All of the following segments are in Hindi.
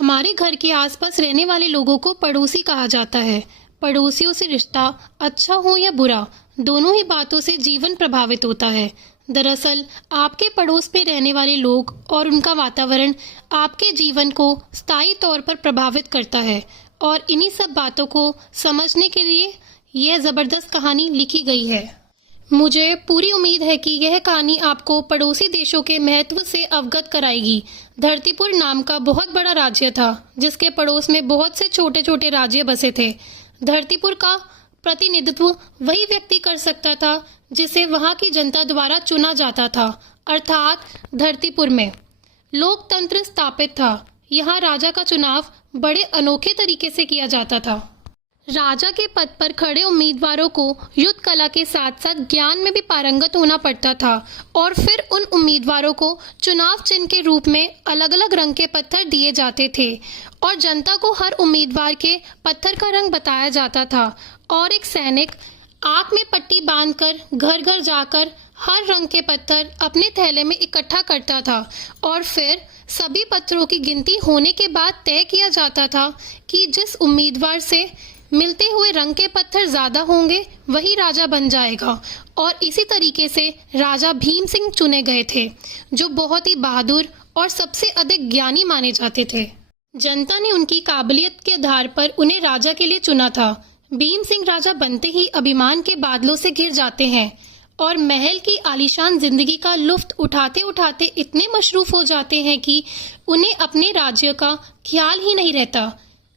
हमारे घर के आसपास रहने वाले लोगों को पड़ोसी कहा जाता है। पड़ोसियों से रिश्ता अच्छा हो या बुरा, दोनों ही बातों से जीवन प्रभावित होता है। दरअसल आपके पड़ोस में रहने वाले लोग और उनका वातावरण आपके जीवन को स्थायी तौर पर प्रभावित करता है और इन्हीं सब बातों को समझने के लिए यह ज़बरदस्त कहानी लिखी गई है। मुझे पूरी उम्मीद है कि यह कहानी आपको पड़ोसी देशों के महत्व से अवगत कराएगी। धरतीपुर नाम का बहुत बड़ा राज्य था जिसके पड़ोस में बहुत से छोटे छोटे राज्य बसे थे। धरतीपुर का प्रतिनिधित्व वही व्यक्ति कर सकता था जिसे वहां की जनता द्वारा चुना जाता था, अर्थात धरतीपुर में लोकतंत्र स्थापित था। यहाँ राजा का चुनाव बड़े अनोखे तरीके से किया जाता था। राजा के पद पर खड़े उम्मीदवारों को युद्ध कला के साथ साथ ज्ञान में भी पारंगत होना पड़ता था और फिर उन उम्मीदवारों को चुनाव चिन्ह के रूप में अलग अलग रंग के पत्थर दिए जाते थे और जनता को हर उम्मीदवार के पत्थर का रंग बताया जाता था और एक सैनिक आंख में पट्टी बांधकर घर घर जाकर हर रंग के पत्थर अपने थैले में इकट्ठा करता था और फिर सभी पत्थरों की गिनती होने के बाद तय किया जाता था कि जिस उम्मीदवार से मिलते हुए रंग के पत्थर ज्यादा होंगे वही राजा बन जाएगा। और इसी तरीके से राजा भीम सिंह चुने गए थे जो बहुत ही बहादुर और सबसे अधिक ज्ञानी माने जाते थे। जनता ने उनकी काबिलियत के आधार पर उन्हें राजा के लिए चुना था। भीम सिंह राजा बनते ही अभिमान के बादलों से घिर जाते हैं और महल की आलीशान जिंदगी का लुत्फ उठाते उठाते इतने मशरूफ हो जाते हैं कि उन्हें अपने राज्य का ख्याल ही नहीं रहता।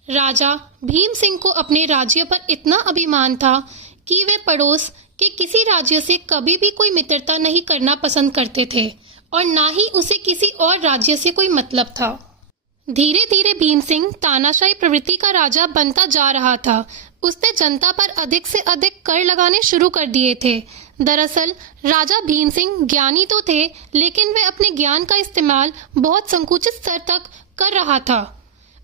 राजा भीम सिंह को अपने राज्य पर इतना अभिमान था कि वे पड़ोस के किसी राज्य से कभी भी कोई मित्रता नहीं करना पसंद करते थे और ना ही उसे किसी और राज्य से कोई मतलब था। धीरे धीरे भीम सिंह तानाशाही प्रवृत्ति का राजा बनता जा रहा था। उसने जनता पर अधिक से अधिक कर लगाने शुरू कर दिए थे। दरअसल राजा भीम सिंह ज्ञानी तो थे लेकिन वे अपने ज्ञान का इस्तेमाल बहुत संकुचित स्तर तक कर रहा था।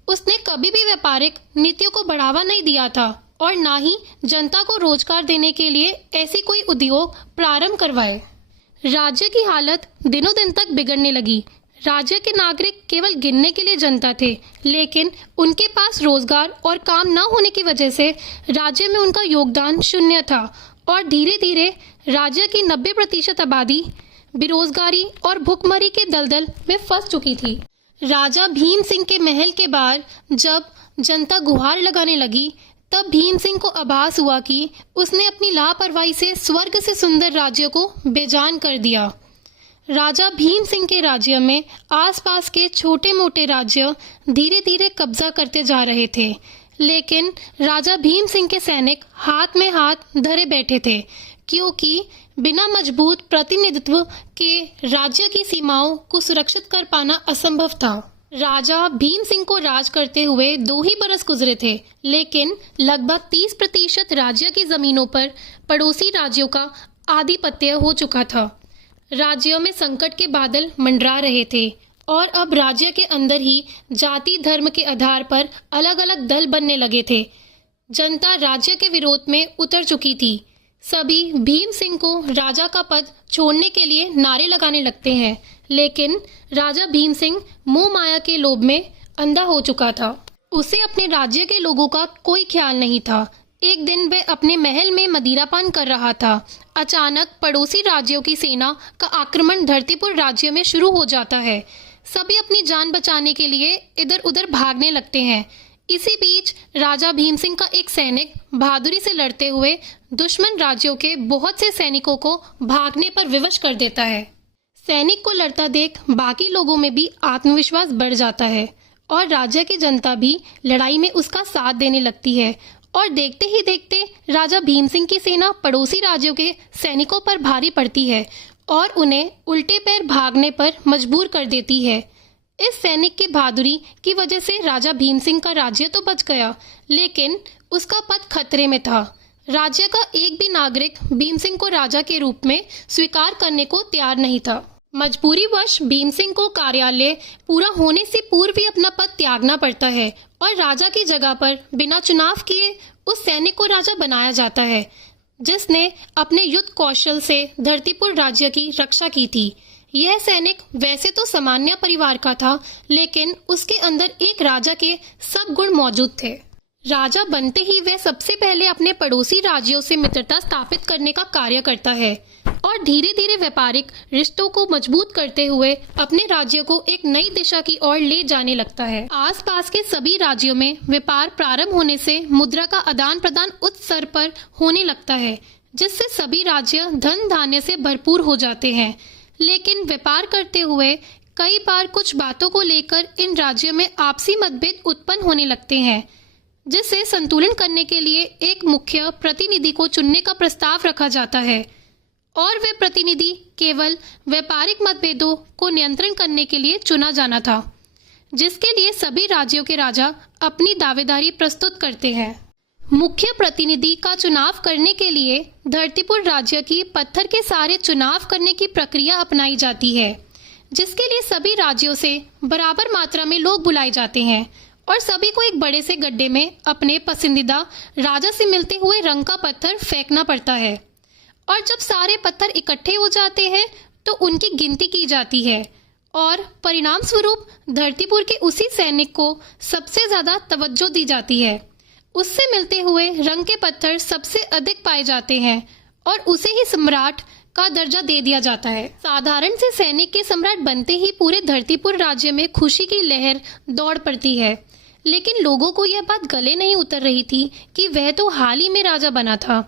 उसने कभी भी व्यापारिक नीतियों को बढ़ावा नहीं दिया था और ना ही जनता को रोजगार देने के लिए ऐसी कोई उद्योग प्रारंभ करवाए। राज्य की हालत दिनों दिन तक बिगड़ने लगी। राज्य के नागरिक केवल गिनने के लिए जनता थे लेकिन उनके पास रोजगार और काम न होने की वजह से राज्य में उनका योगदान शून्य था और धीरे धीरे राज्य की 90% आबादी बेरोजगारी और भुखमरी के दलदल में फंस चुकी थी। राजा भीम सिंह के महल के बाहर जब जनता गुहार लगाने लगी तब भीम सिंह को आभास हुआ कि उसने अपनी लापरवाही से स्वर्ग से सुंदर राज्य को बेजान कर दिया। राजा भीम सिंह के राज्य में आसपास के छोटे मोटे राज्य धीरे धीरे कब्जा करते जा रहे थे लेकिन राजा भीम सिंह के सैनिक हाथ में हाथ धरे बैठे थे क्योंकि बिना मजबूत प्रतिनिधित्व के राज्य की सीमाओं को सुरक्षित कर पाना असंभव था। राजा भीम सिंह को राज करते हुए 2 ही बरस गुजरे थे लेकिन लगभग 30% राज्य की जमीनों पर पड़ोसी राज्यों का आधिपत्य हो चुका था। राज्यों में संकट के बादल मंडरा रहे थे और अब राज्य के अंदर ही जाति धर्म के आधार पर अलग अलग दल बनने लगे थे। जनता राज्य के विरोध में उतर चुकी थी। सभी भीम सिंह को राजा का पद छोड़ने के लिए नारे लगाने लगते हैं लेकिन राजा भीम सिंह मोह माया के लोभ में अंधा हो चुका था। उसे अपने राज्य के लोगों का कोई ख्याल नहीं था। एक दिन वह अपने महल में मदिरापान कर रहा था। अचानक पड़ोसी राज्यों की सेना का आक्रमण धरतीपुर राज्य में शुरू हो जाता है। सभी अपनी जान बचाने के लिए इधर उधर भागने लगते हैं। इसी बीच राजा भीम सिंह का एक सैनिक बहादुरी से लड़ते हुए दुश्मन राज्यों के बहुत से सैनिकों को भागने पर विवश कर देता है। सैनिक को लड़ता देख बाकी लोगों में भी आत्मविश्वास बढ़ जाता है और राज्य की जनता भी लड़ाई में उसका साथ देने लगती है और देखते ही देखते राजा भीम सिंह की सेना पड़ोसी राज्यों के सैनिकों पर भारी पड़ती है और उन्हें उल्टे पैर भागने पर मजबूर कर देती है। इस सैनिक की बहादुरी की वजह से राजा भीम सिंह का राज्य तो बच गया लेकिन उसका पद खतरे में था। राज्य का एक भी नागरिक भीम सिंह को राजा के रूप में स्वीकार करने को तैयार नहीं था। मजबूरीवश भीम सिंह को कार्यालय पूरा होने से पूर्व ही अपना पद त्यागना पड़ता है और राजा की जगह पर बिना चुनाव किए उस सैनिक को राजा बनाया जाता है जिसने अपने युद्ध कौशल से धरतीपुर राज्य की रक्षा की थी। यह सैनिक वैसे तो सामान्य परिवार का था, लेकिन उसके अंदर एक राजा के सब गुण मौजूद थे। राजा बनते ही वह सबसे पहले अपने पड़ोसी राज्यों से मित्रता स्थापित करने का कार्य करता है और धीरे धीरे व्यापारिक रिश्तों को मजबूत करते हुए अपने राज्य को एक नई दिशा की ओर ले जाने लगता है। आसपास के सभी राज्यों में व्यापार प्रारंभ होने से मुद्रा का आदान प्रदान उच्च स्तर पर होने लगता है, जिससे सभी राज्य धन धान्य से भरपूर हो जाते हैं। लेकिन व्यापार करते हुए कई बार कुछ बातों को लेकर इन राज्यों में आपसी मतभेद उत्पन्न होने लगते हैं, जिसे संतुलन करने के लिए एक मुख्य प्रतिनिधि को चुनने का प्रस्ताव रखा जाता है और वे प्रतिनिधि केवल व्यापारिक मतभेदों को नियंत्रण करने के लिए चुना जाना था, जिसके लिए सभी राज्यों के राजा अपनी दावेदारी प्रस्तुत करते हैं। मुख्य प्रतिनिधि का चुनाव करने के लिए धरतीपुर राज्य की पत्थर के सारे चुनाव करने की प्रक्रिया अपनाई जाती है, जिसके लिए सभी राज्यों से बराबर मात्रा में लोग बुलाए जाते हैं और सभी को एक बड़े से गड्ढे में अपने पसंदीदा राजा से मिलते हुए रंग का पत्थर फेंकना पड़ता है और जब सारे पत्थर इकट्ठे हो जाते हैं तो उनकी गिनती की जाती है और परिणाम स्वरूप धरतीपुर के उसी सैनिक को सबसे ज्यादा तवज्जो दी जाती है। उससे मिलते हुए रंग के पत्थर सबसे अधिक पाए जाते हैं और उसे ही सम्राट का दर्जा दे दिया जाता है। साधारण से सैनिक के सम्राट बनते ही पूरे धरतीपुर राज्य में खुशी की लहर दौड़ पड़ती है, लेकिन लोगों को यह बात गले नहीं उतर रही थी कि वह तो हाल ही में राजा बना था,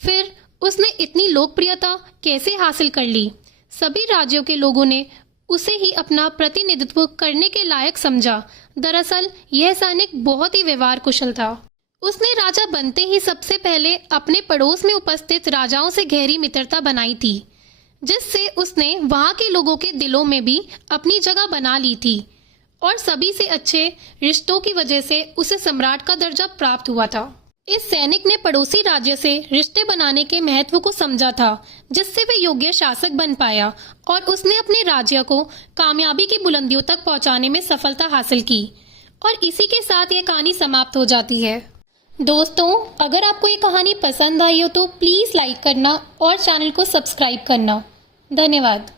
फिर उसने इतनी लोकप्रियता कैसे हासिल कर ली। सभी राज्यों के लोगों ने उसे ही अपना प्रतिनिधित्व करने के लायक समझा। दरअसल यह सैनिक बहुत ही व्यवहार कुशल था। उसने राजा बनते ही सबसे पहले अपने पड़ोस में उपस्थित राजाओं से गहरी मित्रता बनाई थी, जिससे उसने वहां के लोगों के दिलों में भी अपनी जगह बना ली थी और सभी से अच्छे रिश्तों की वजह से उसे सम्राट का दर्जा प्राप्त हुआ था। इस सैनिक ने पड़ोसी राज्य से रिश्ते बनाने के महत्व को समझा था, जिससे वह योग्य शासक बन पाया और उसने अपने राज्य को कामयाबी की बुलंदियों तक पहुंचाने में सफलता हासिल की। और इसी के साथ यह कहानी समाप्त हो जाती है। दोस्तों, अगर आपको ये कहानी पसंद आई हो तो प्लीज़ लाइक करना और चैनल को सब्सक्राइब करना। धन्यवाद।